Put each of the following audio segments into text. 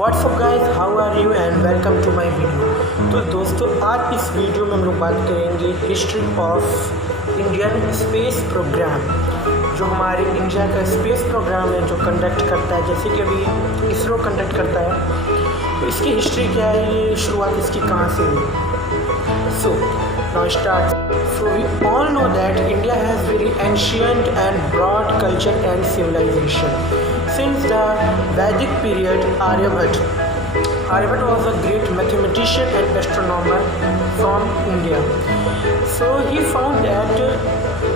WhatsApp guys, how are you and welcome to my video. तो दोस्तों, आज इस वीडियो में हम लोग बात करेंगे history of Indian space program. जो हमारे इंडिया का स्पेस प्रोग्राम है जो कंडक्ट करता है, जैसे कि अभी इसरो कंडक्ट करता है, तो इसकी हिस्ट्री क्या है, ये शुरुआत इसकी कहाँ से हुई। So now start. So we all know that India has very ancient and broad culture and civilization. Since the Vedic period, Aryabhatta was a great mathematician and astronomer from India. So he found that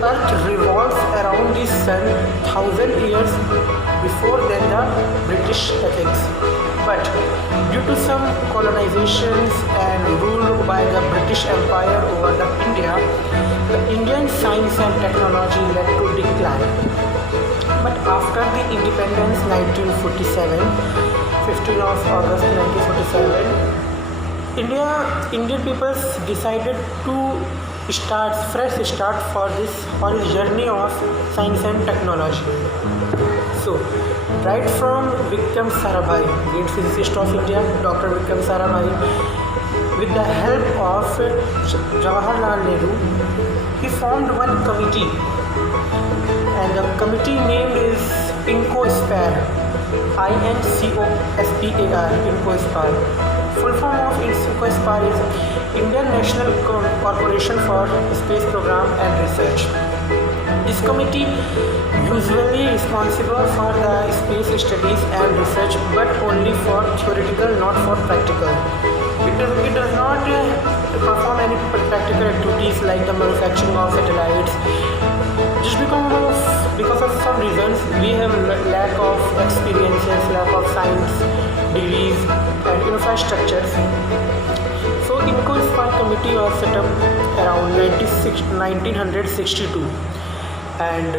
Earth revolves around the sun 1000 years before than the British ethics. But due to some colonizations and rule by the British Empire over the India, the Indian science and technology led to decline. But after the independence 1947, 15 of August 1947, Indian people decided to fresh start for his journey of science and technology. So, right from Vikram Sarabhai, great physicist of India, Dr. Vikram Sarabhai, with the help of Jawaharlal Nehru, he formed one committee, and the committee name is INCOSPAR, INCOSPAR, INCOSPAR. Full form of INCOSPAR is Indian National Corporation for Space Program and Research. This committee usually responsible for the space studies and research, but only for theoretical, not for practical. It does not perform any practical activities like the manufacturing of satellites. Just because of some reasons, we have lack of experiences, lack of science degrees and infrastructures. So INCOSPAR committee was set up around 1962, and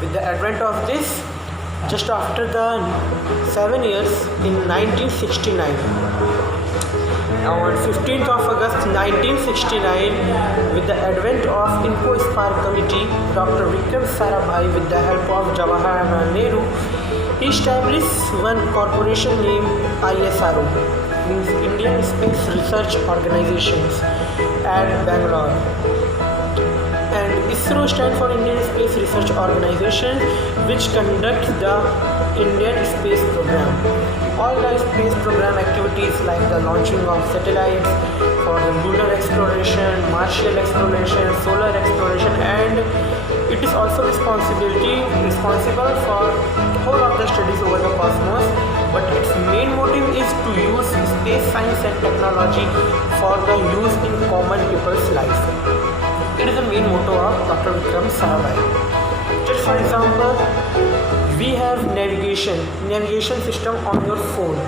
with the advent of this, just after the 7 years in 1969, on 15th of August 1969, with the advent of INCOSPAR committee, Dr. Vikram Sarabhai, with the help of Jawaharlal Nehru, he established one corporation named ISRO, means Indian Space Research Organizations, at Bangalore. And ISRO stands for Indian Space Research Organization, which conducts the Indian space program. All the space program activities like the launching of satellites for the lunar exploration, Martian exploration, solar exploration, and it is also responsible for whole of the studies over the cosmos. But its main motive is to use space science and technology for the use in common people's life. It is the main motto of Dr. Vikram Sarabhai. Just for example, we have navigation system on your phone.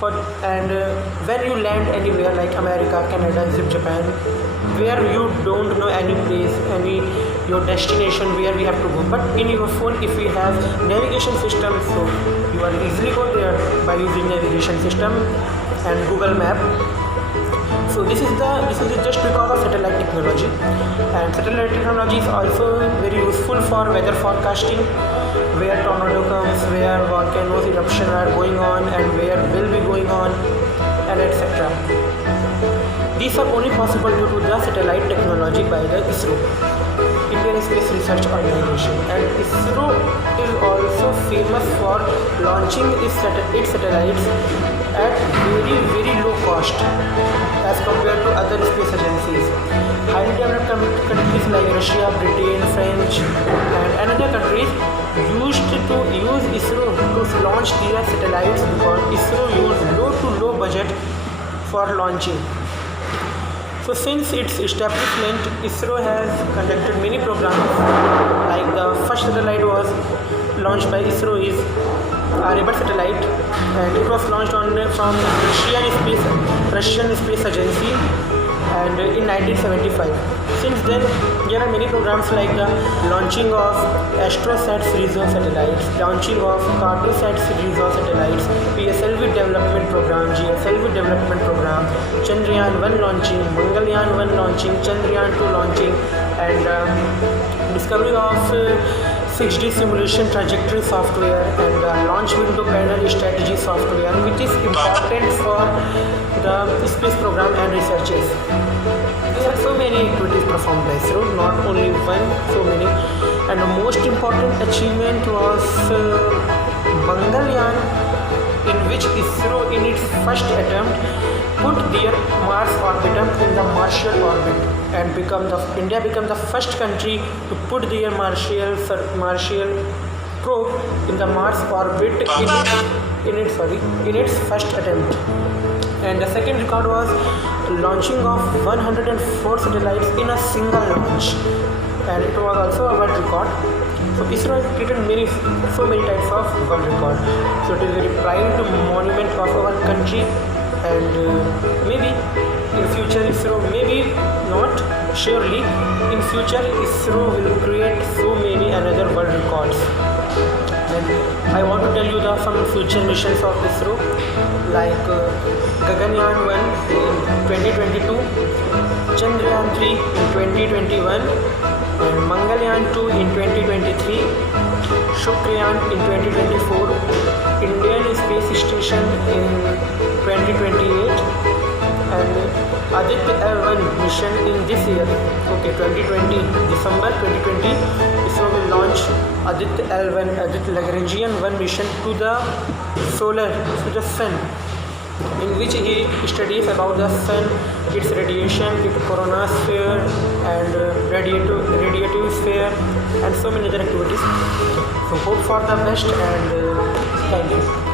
When you land anywhere like America, Canada, Japan, where you don't know any place, your destination where we have to go, but in your phone, if we have navigation system, so you are easily go there by using navigation system and Google Map. So this is just because of satellite technology, and satellite technology is also very useful for weather forecasting, where tornado comes, where volcanoes eruption are going on, and where will be going on, and etc. These are only possible due to the satellite technology by the ISRO, Indian Space Research Organization. And ISRO is also famous for launching its satellites at very low cost as compared to other space agencies. Highly developed countries like Russia, Britain, French, and another countries used to use ISRO to launch their satellites because ISRO used low to low budget for launching. So since its establishment, ISRO has conducted many programs. Like the first satellite was launched by ISRO is Aryabhatta satellite, and it was launched from Russian Space Agency, and in 1975. Since then, there are many programs like the launching of AstroSat series of satellites, launching of Cartosat series of satellites, PSLV development program, GSLV development program, Chandrayaan-1 launching, Mangalyaan-1 launching, Chandrayaan-2 launching, and discovery of 6D simulation trajectory software and launch window panel strategy software, which is important for the space program and researchers. There are so many activities performed by ISRO, not only one, so many. And the most important achievement was Mangalyaan, in which ISRO in its first attempt put their Mars orbiter in the Martian orbit and India became the first country to put their Martian probe in the Mars orbit in its first attempt. And the second record was launching of 104 satellites in a single launch, and it was also a world record. So ISRO has created so many types of world record. So it is very pride monument of our country, and maybe in future ISRO, maybe not, surely in future ISRO will create so many another world records. And I want to tell you some future missions of ISRO, like Gaganyaan 1 in 2022, Chandrayaan 3 in 2021, and Mangalyaan 2 in 2023, Shukrayaan in 2024, Indian Space Station in 2028, and Aditya L1 mission in this year. Okay, 2020, December 2020, ISRO will launch Aditya L1, Aditya Lagrangian 1 mission to the sun, in which he studies about the sun, its radiation, its coronosphere and radiative sphere, and so many other activities. So hope for the best, and thank you.